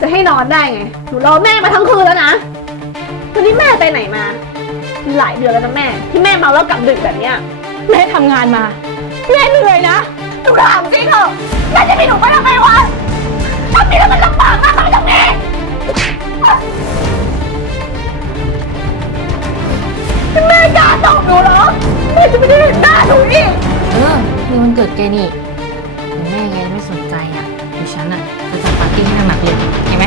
จะให้นอนได้ไง หนูรอแม่มาทั้งคืนแล้วนะวันนี้แม่ไปไหนมา หลายเดือนแล้วนะแม่ ที่แม่เมาแล้วกลับดึกแบบเนี้ย แม่ทำงานมา แม่เหนื่อยนะ หนูถามจริงเหรอแม่จะมีหนูไปทำไมวะ จะจัดปาร์ตี้ให้หนักๆเลยเห็นไหม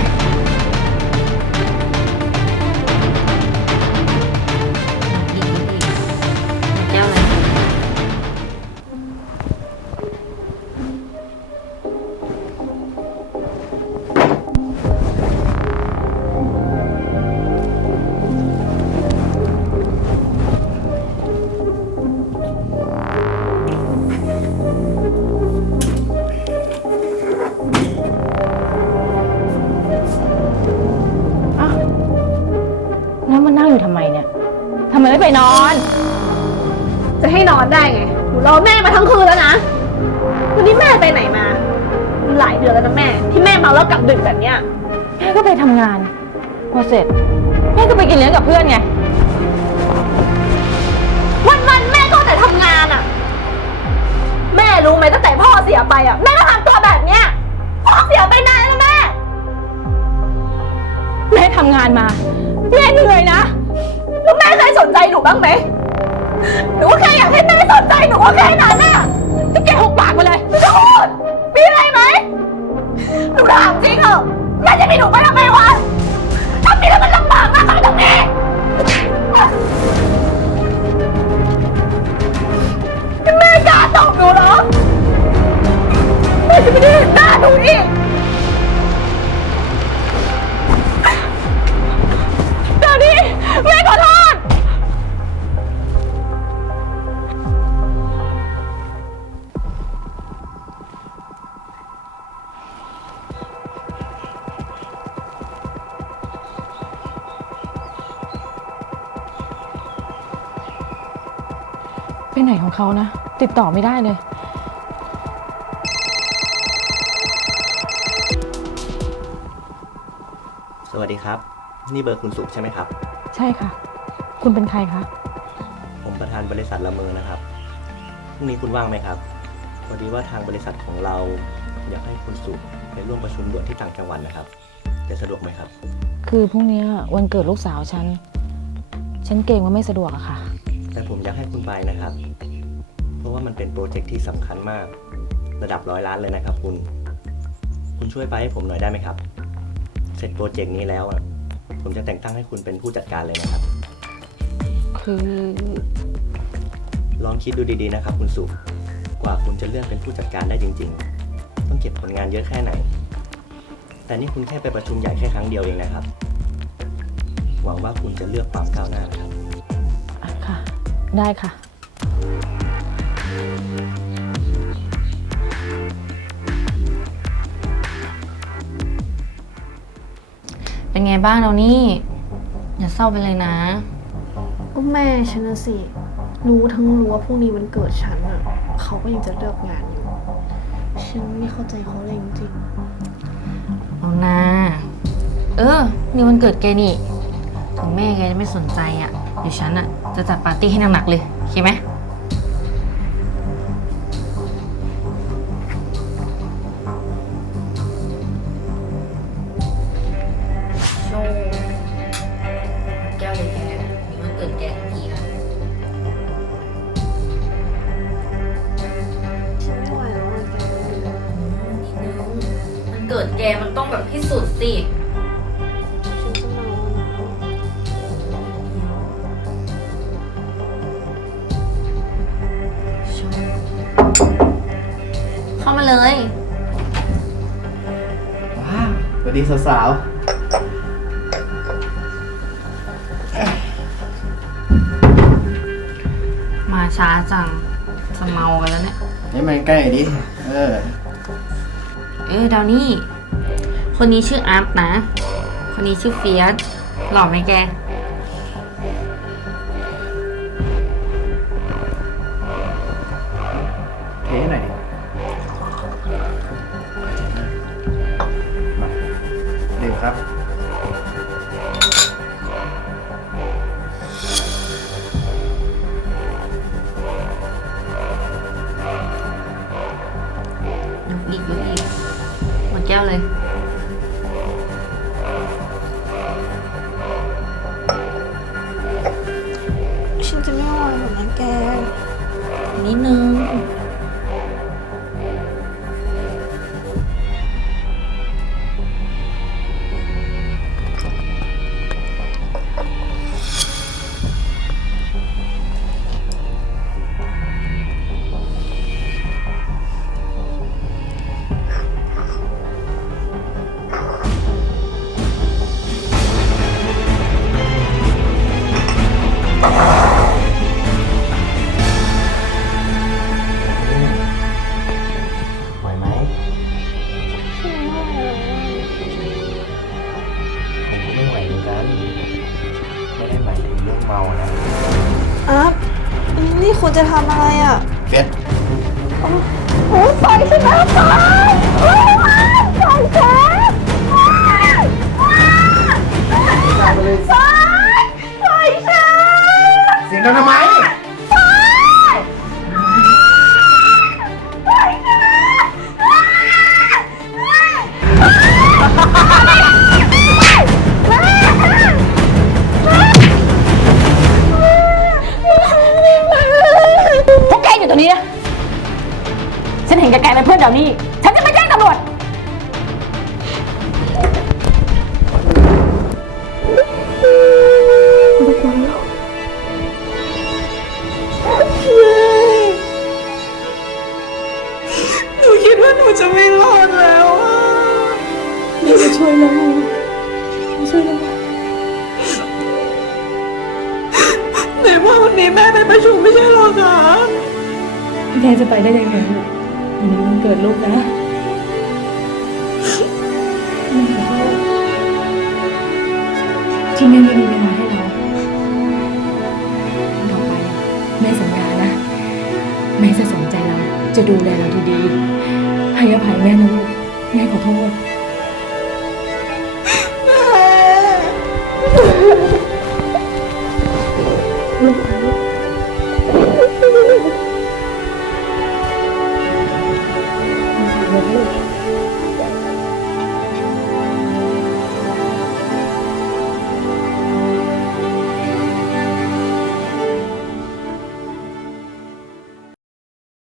ไปนอน จะให้นอนได้ไง หนูรอแม่มาทั้งคืนแล้วนะ วันนี้แม่ไปไหนมา หลายเดือนแล้วนะแม่ ที่แม่เมาแล้วกลับดึกแบบเนี้ย แม่ก็ไปทำงาน พอเสร็จ แม่ก็ไปกินเลี้ยงกับเพื่อนไง วันวันๆแม่ก็แต่ทำงานอะแม่รู้ไหมตั้งแต่พ่อเสียไปอะแม่ก็ทำตัวแบบเนี้ย พ่อเสียไปนานแล้วแม่ แม่ทำงานมา แม่เหนื่อยนะ นใจหนูบ้างไหมหนูก็แค่อยากให้แม่สนใจหนูก็แค่นั้นน่ะนี่แกหกปากไปเลยไม่ต้องพูดมีอะไรไหมหนูถามจริงเหรอแม่จะมีหนูไปทำไมวะทำนี้แล้วมันลำบากมากทำไมต้องนี้แม่กล้าตอบหนูเหรอแม่จะไม่ได้เห็นหน้าหนูอีก ไปไหนของเขานะ ติดต่อไม่ได้เลย สวัสดีครับ นี่เบอร์คุณสุขใช่ไหมครับ ใช่ค่ะ คุณเป็นใครคะ ผมประธานบริษัทละเมอนะครับพรุ่งนี้คุณว่างไหมครับ พอดีว่าทางบริษัทของเราอยากให้คุณสุขไปร่วมประชุมด่วนที่ต่างจังหวัดนะครับ จะสะดวกไหมครับ คือพรุ่งนี้วันเกิดลูกสาวฉัน ฉันเกรงว่าไม่สะดวกอะค่ะ แต่ผมอยากให้คุณไปนะครับ เพราะว่ามันเป็นโปรเจกต์ที่สำคัญมาก ระดับร้อยล้านเลยนะครับ คุณ คุณช่วยไปให้ผมหน่อยได้ไหมครับ เสร็จโปรเจกต์นี้แล้วอะผมจะแต่งตั้งให้คุณเป็นผู้จัดการเลยนะครับ คือ ลองคิดดูดีๆนะครับ คุณสุกว่าคุณจะเลื่อนเป็นผู้จัดการได้จริง ๆ ต้องเก็บผลงานเยอะแค่ไหน แต่นี่คุณแค่ไปประชุมใหญ่แค่ครั้งเดียวเองนะครับ หวังว่าคุณจะเลือกความก้าวหน้านะครับค่ะ ได้ค่ะ เป็นไงบ้างเรานี่ อย่าเศร้าไปเลยนะ ก็แม่ฉันนะสิ รู้ทั้งรู้ว่าพรุ่งนี้วันเกิดฉันอะ เขาก็ยังจะเลิกงานอยู่ ฉันไม่เข้าใจเขาเลยจริงเอานะ เออ นี่วันเกิดแกนี่ ถึงแม่แกจะไม่สนใจอะ่ะ เดี๋ยวฉันอะจะจัดปาร์ตี้ให้หนักๆเลยโอเคไหมโชว์แก้วเลยแกนี่วันเกิดแกทั้งทีนะฉันไม่ไหวแล้วอะแกนิดนึงมันเกิดแกมันต้องแบบที่สุดสิ มาเลย ว้าวสวัสดีสาวมาช้าจังจะเมากันแล้วเนี่ยๆนี่มาใกล้ดิ เออ เออดาวนี่ คนนี้ชื่ออาร์ตนะ คนนี้ชื่อเฟียสหล่อไหมแก มาดีครับยกอีกยกอีกหมดแก้วเลย จะทำอะไรอะเฟสโอ้ปล่อยฉันนะปล่อยปล่อยปล่อยฉันปล่อยปล่อยฉันเสียงดังทำไม ฉันเห็นแกแกเป็นเพื่อนเดี๋ยวนี้ ฉันจะไปแจ้งตำรวจ หนูคิดว่าหนูจะไม่รอดแล้วอะนี่จะช่วยเราช่วยเราไหนว่าวันนี้แม่ไปประชุมไม่ใช่หรอคะแกจะไปได้ยังไงลูกันนี้มันเกิดลูกนะแม่ขอโทษที่แม่ไม่มีเวลาให้เราต่อไปแม่สัญญานะ แม่จะสนใจเรา จะดูแลเราดีๆให้อภัยแม่นะลูก แม่ขอโทษ ลูก